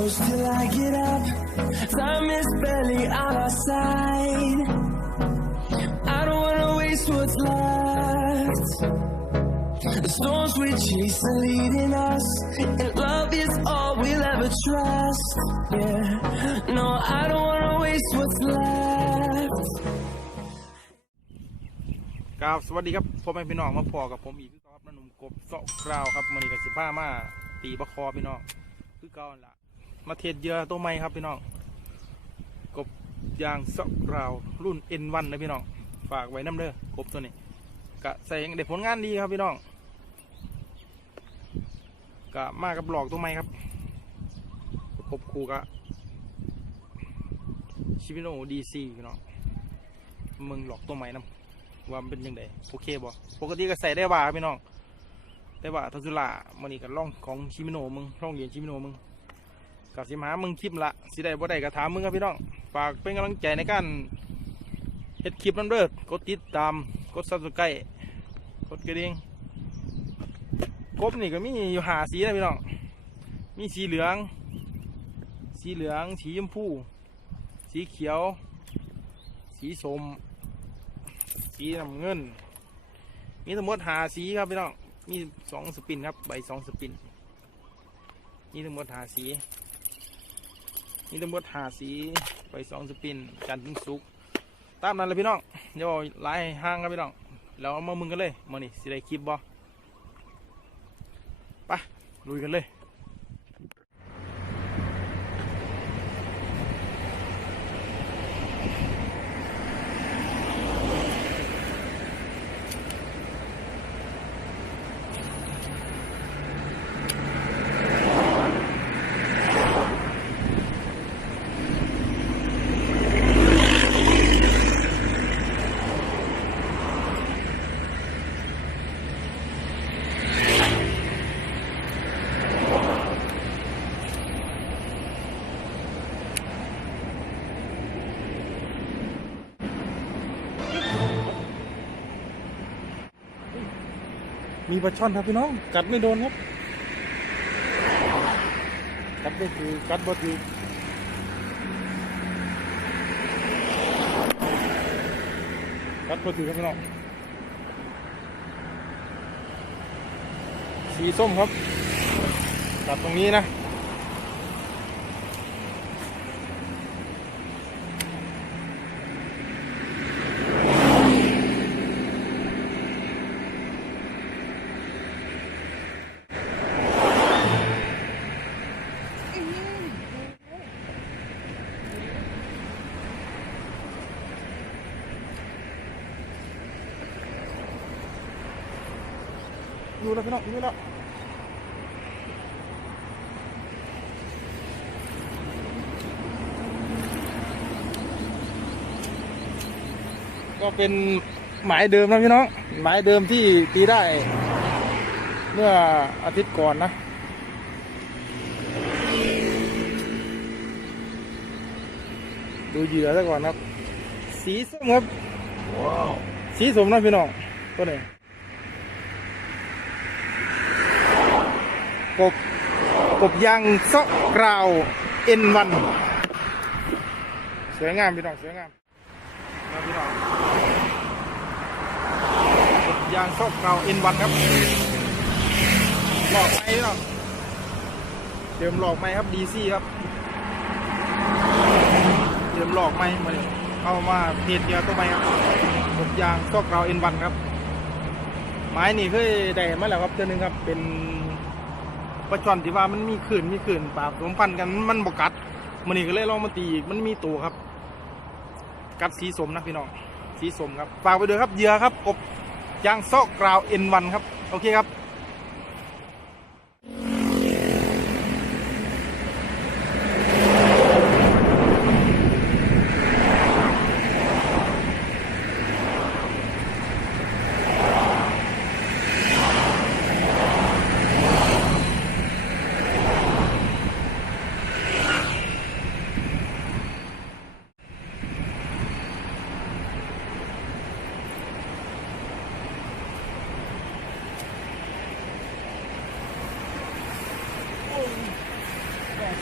close till I get up. Time is barely on our side. I don't wanna waste what's left. The storms we chase are leading us, and love is all we'll ever trust. Yeah, no, I don't wanna waste what's left. กราบสวัสดีครับพ่อแม่พี่น้องมาพอกับผมอีกคือเก่าครับนหนุ่มกบเสาะกราวครับมันนี่กับสิบ้ามาตีประคอพี่น้องคือเก่านั่นละ มาเทศเหยอะตัวใหม่ครับพี่น้อง กบยางสกราวรุ่น N1 นะพี่น้อง ฝากไว้น้ำเด้อกบตัวนี้กะใส่เด็กผลงานดีครับพี่น้องกะมากับหลอกตัวใหม่ครับกบคูกะชิบิโนดีซีพี่น้องมึงหลอกตัวใหม่น้ำว่ามันเป็นยังไงโอเคบ่ปกติก็ใส่ได้ว่าครับพี่น้องได้ว่าทัซุระมันนี่ก็ล่องของชิมิโนมึงล่องเหรียญชิมิโนมึง กับสิมหามึงคลิปละสิได้บ่ได้ก็ถามมึงครับพี่น้องฝากเป็นกำลังใจในการเฮ็ดคลิปนั่นเด้อกดติดตามกดซับสไครต์กดกระดิ่งกบนี่ก็มีอยู่หาสีนะพี่น้องมีสีเหลือง สีเหลืองสีชมพูสีเขียว สีส้มสีน้ำเงิน มีทั้งหมดหาสีครับพี่น้องมีสองสปินครับใบสองสปินมีทั้งหมดหาสี มีทั้งหมดหาสีไปสองสปิน จันทร์ถึงสุกร์ตามนั้นเลยพี่น้องเดี๋ยวไล่ห้างครับพี่น้องแล้วมามึงกันเลยมานี่สิได้คลิปบ่ไปลุยกันเลย มีปลาช่อนครับพี่น้อง กัดไม่โดนครับ กัดได้คือกัดบ่คือกัดบ่คือครับพี่น้อง สีส้มครับ กัดตรงนี้นะ อยู่แล้วพี่น้องอยู่แล้วก็เป็นหมายเดิมนะพี่น้อง หมายเดิมที่ตีได้ เมื่ออาทิตย์ก่อนนะ ดูเหยื่อซะก่อนครับ สีส้มครับ สีส้มนะพี่น้องตัวนี้ กบ กบยางซาะกราวเอ็นวันสวยงามพี่น้องสวยงามนะพี่น้องกบยางซาะกราวเอ็นวันครับหลอกไหมพี่น้องเดิมหลอกไหมครับดีซี่ครับเดิมหลอกไหมมาเลยเอามาเพจเดียวตัวไม้ครับกบยางซาะกราวเอ็นวันครับไม้นี่เคยได้มาแล้วครับเจ้านึงครับเป็น ปลาช่อนที่ว่ามันมีขื่นมีขื่นปลาผสมพันธุ์กันมันบกัดมันนี่ก็เลยลองมาตีอีกมันมีตัวครับ กัดสีสมนะพี่น้องสีสมครับฝากไปด้วยครับเหยื่อครับกบยางซอกกราวเอ็นวันครับ โอเคครับ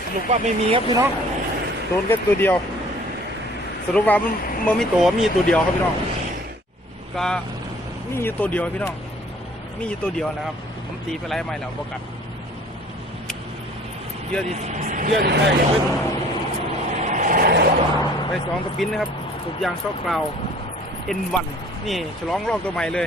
สรุปว่าไม่มีครับพี่น้องโดนแค่ตัวเดียว สรุปว่ามันมันมีตัวมีตัวเดียวครับพี่น้องก็มีอยู่ตัวเดียวพี่น้องมีอยู่ตัวเดียวนะครับ ผมตีไปไล่ไม้แล้วบกัดเยื่อที่เยื่อที่ใช่ยังเป็นไปสองกระปิ้นนะครับกบยางซอกกราว N1 นี่ฉลองรอบตัวใหม่เลย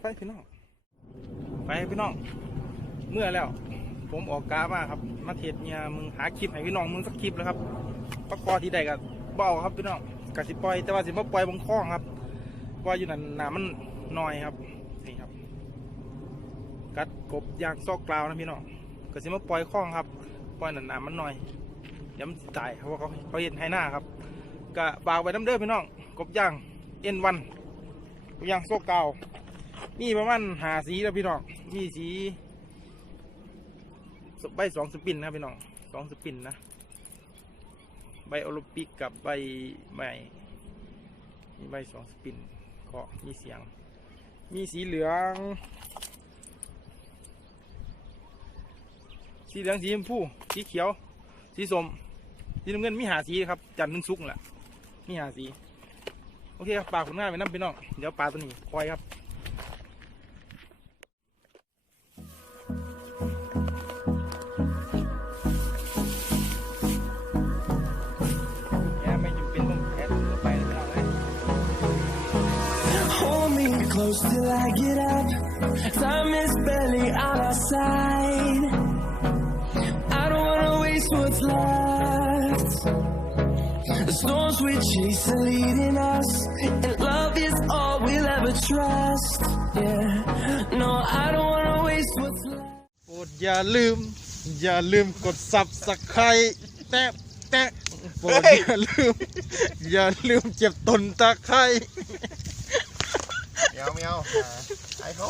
ไปพี่น้อง ไปพี่น้อง เมื่อแล้ว ผมออกกามาครับ มาเทศเนี่ยมึงหาคลิปให้พี่น้องมึงสักคลิปแล้วครับปกอที่ใดกับเบาครับพี่น้องกสิปล่อย แต่ว่าสิมาปล่อยบางคล้องครับปล่อยอยู่นั่นน้ำมันน้อยครับนี่ครับ กัดกบยางซอกกราวนะพี่น้องกสิมาปล่อยคล้องครับ ปล่อยนั่นน้ำมันน้อยยวมันสิตายเพราะว่าเขาเขาเห็นให้หน้าครับกะฝากไว้น้ำเด้อพี่น้อง กบยางเอ็นวันกบยางซอกกราว มีประมาณหาสีแล้วพี่น้องมีสีใบสองสปินนะครับพี่น้องสองสปินนะ ใบโอลิมปิกกับใบใหม่มีใบสองสปินก็มีเสียง มีสีเหลือง สีเหลืองสีชมพูสีเขียว สีส้มสีน้ำเงินมีหาสีครับจันทร์ถึงสุกแหละมีหาสี โอเคครับปลากผลงานไปน้ำพี่น้องเดี๋ยวปลาตัวนี้คอยครับ close till I get up. Time is barely on our side. I don't wanna waste what's left. The storms we chase are leading us, and love is all we'll ever trust. Yeah, no, I don't wanna waste what's left. โปรดอย่าลืม อย่าลืมกดซับสไครแตะแตะโปรดอย่าลืม อย่าลืมเจ็บตนตะไคร้ เมียวเมียวไอ้เขา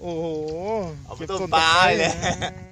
โอ้โหเอาไปจ็บต้มตนปลาไคร้เลยนะ